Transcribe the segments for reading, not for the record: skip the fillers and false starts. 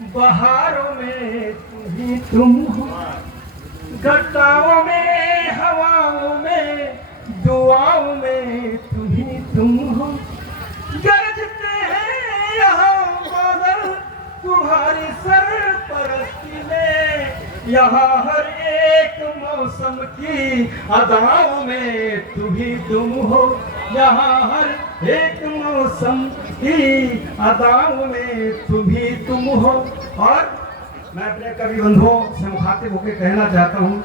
बहारों में तुम हो, घटाओं में हवाओं में दुआओं में तुम हो। गरजते हैं यहाँ बादल तुम्हारी सरपरस्ती में, यहाँ हर एक मौसम की अदाओं में तुम हो। यहाँ हर एक मौसम की अदाओं में तुम हो। और मैं अपने कवि बंधुओं से मुखातिब होकर कहना चाहता हूँ,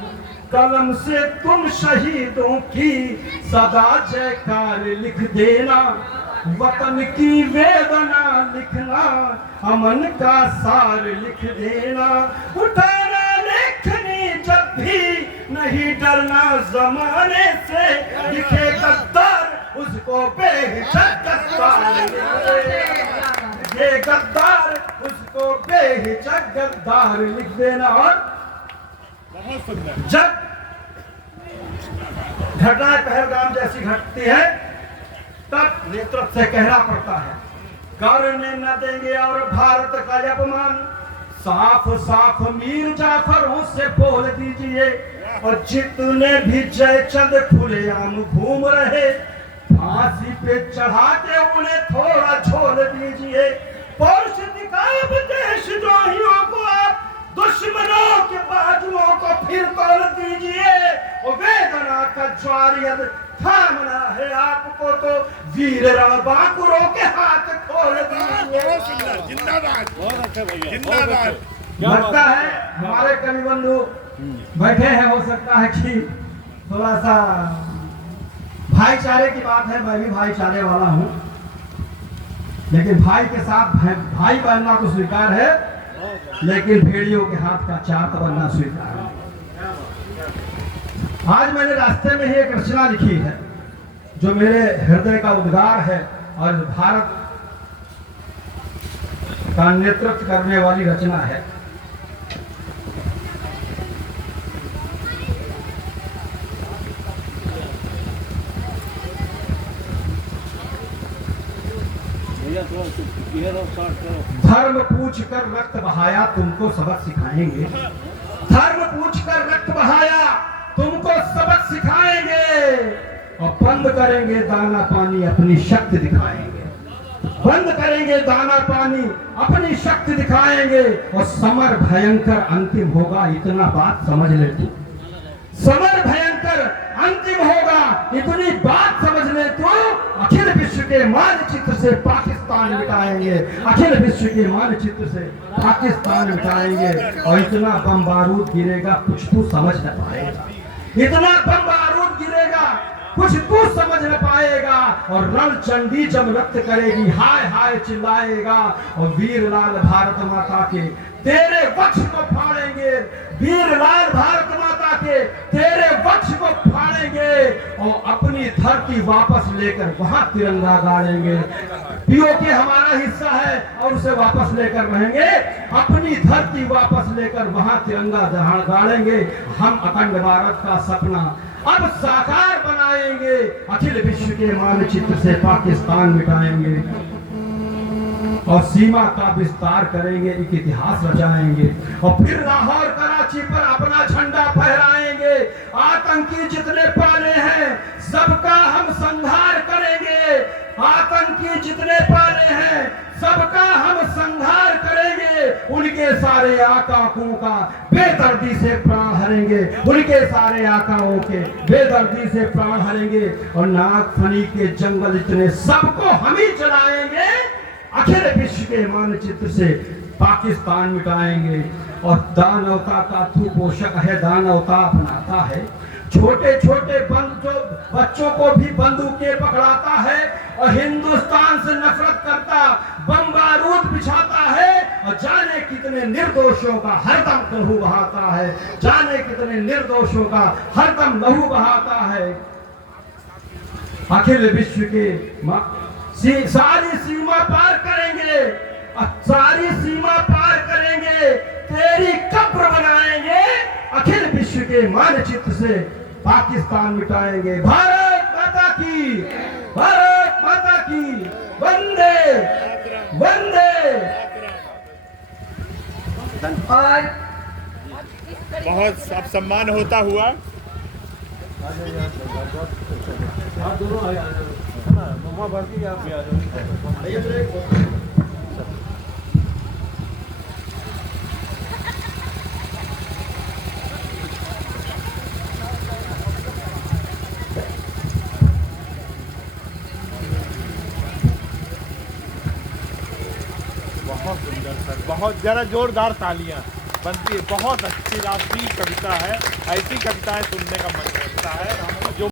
कलम से तुम शहीदों की सदा जयकार लिख देना, वतन की वेदना लिखना, अमन का सार लिख देना। उठाना लेखनी जब भी नहीं डरना जमाने से, लिखे गद्दार उसको बेहिचक गद्दार ये गद्दार उसको बेहिचक गद्दार लिख देना। और जब घटनाएं पहलगाम जैसी घटती है तब नेतृत्व से कहना पड़ता है, करने न देंगे और भारत का अपमान, साफ साफ मीर जाफरों से बोल दीजिए। और जितने भी जयचंद खुलेआम घूम रहे, फांसी पे चढ़ा के उन्हें थोड़ा झोल दीजिए। पौरुष दिखाओ देशद्रोहियों को आप, दुश्मनों के बाजुओं को फिर तोड़ दीजिए। और वेदना का ज्वार यदि थामना है आपको तो वीर रणबांकुरों के हाथ खोल दीजिए। जिंदाबाद, बहुत अच्छा भैया, जिंदाबाद। लगता है हमारे कवि बंधु बैठे हैं, हो सकता है कि थोड़ा सा भाईचारे की बात है, मैं भी भाईचारे वाला हूँ, लेकिन भाई के साथ भाई बनना तो स्वीकार है, लेकिन भेड़ियों के हाथ का चाट बनना स्वीकार है। आज मैंने रास्ते में ही एक रचना लिखी है जो मेरे हृदय का उद्गार है और भारत का नेतृत्व करने वाली रचना है। धर्म पूछ कर रक्त बहाया तुमको सबक सिखाएंगे, धर्म पूछ कर रक्त बहाया तुमको सबक सिखाएंगे। और बंद करेंगे दाना पानी अपनी शक्ति दिखाएंगे, बंद करेंगे दाना पानी अपनी शक्ति दिखाएंगे। और समर भयंकर अंतिम होगा, इतना बात समझ ले तू। समर भयंकर अंतिम होगा, इतनी बात समझ ले तो। अखिल विश्व के मानचित्र से पाकिस्तान मिटाएंगे, अखिल विश्व के मानचित्र से पाकिस्तान मिटाएंगे। और इतना बम बारूद गिरेगा कुछ तू समझ न पाएगा, इतना बम बारूद गिरेगा कुछ तू समझ न पाएगा। और रण चंडी जब रक्त करेगी हाय हाय चिल्लाएगा। और वीर लाल भारत माता के तेरे वक्ष को फाड़ेंगे, वीर लाल भारत माता के तेरे वक्ष को फाड़ेंगे। और अपनी धरती वापस लेकर वहां तिरंगा गाड़ेंगे। पीओके हमारा हिस्सा है और उसे वापस लेकर रहेंगे, अपनी धरती वापस लेकर वहां तिरंगा गाड़ेंगे। हम अखंड भारत का सपना अब साकार बनाएंगे, अखिल विश्व के मानचित्र से पाकिस्तान मिटाएंगे। और सीमा का विस्तार करेंगे, एक इतिहास रचाएंगे। और फिर लाहौर कराची पर अपना झंडा फहराएंगे। आतंकी जितने पाले हैं सबका हम संहार करेंगे, आतंकी जितने पाले हैं सबका हम संहार करेंगे। उनके सारे आकाओं का बेदर्दी से प्राण हरेंगे, उनके सारे आकाओं के बेदर्दी से प्राण हरेंगे। और नागफनी के जंगल इतने सबको हम ही जलाएंगे, अखिल विश्व के मानचित्र से पाकिस्तान मिटाएंगे। और दानवता का तू पोषक है, दानवता अपनाता है, छोटे छोटे बच्चों को भी बंदूकें पकड़ाता है। और हिंदुस्तान से नफरत करता बम बारूद बिछाता है। और जाने कितने निर्दोषों का हरदम लहू बहाता है, जाने कितने निर्दोषों का हरदम लहू बहाता है। अखिल विश्व के सारी सीमा पार करेंगे, सारी सीमा पार करेंगे, तेरी कब्र बनाएंगे, अखिल विश्व के मानचित्र से पाकिस्तान मिटाएंगे। भारत माता की, भारत माता की, वंदे वंदे। और बहुत सब सम्मान होता हुआ बहुत सुंदर सर, बहुत जरा जोरदार तालियां बनती है। बहुत अच्छी राष्ट्रीय कविता है, ऐसी कविताएं सुनने का मन करता है जो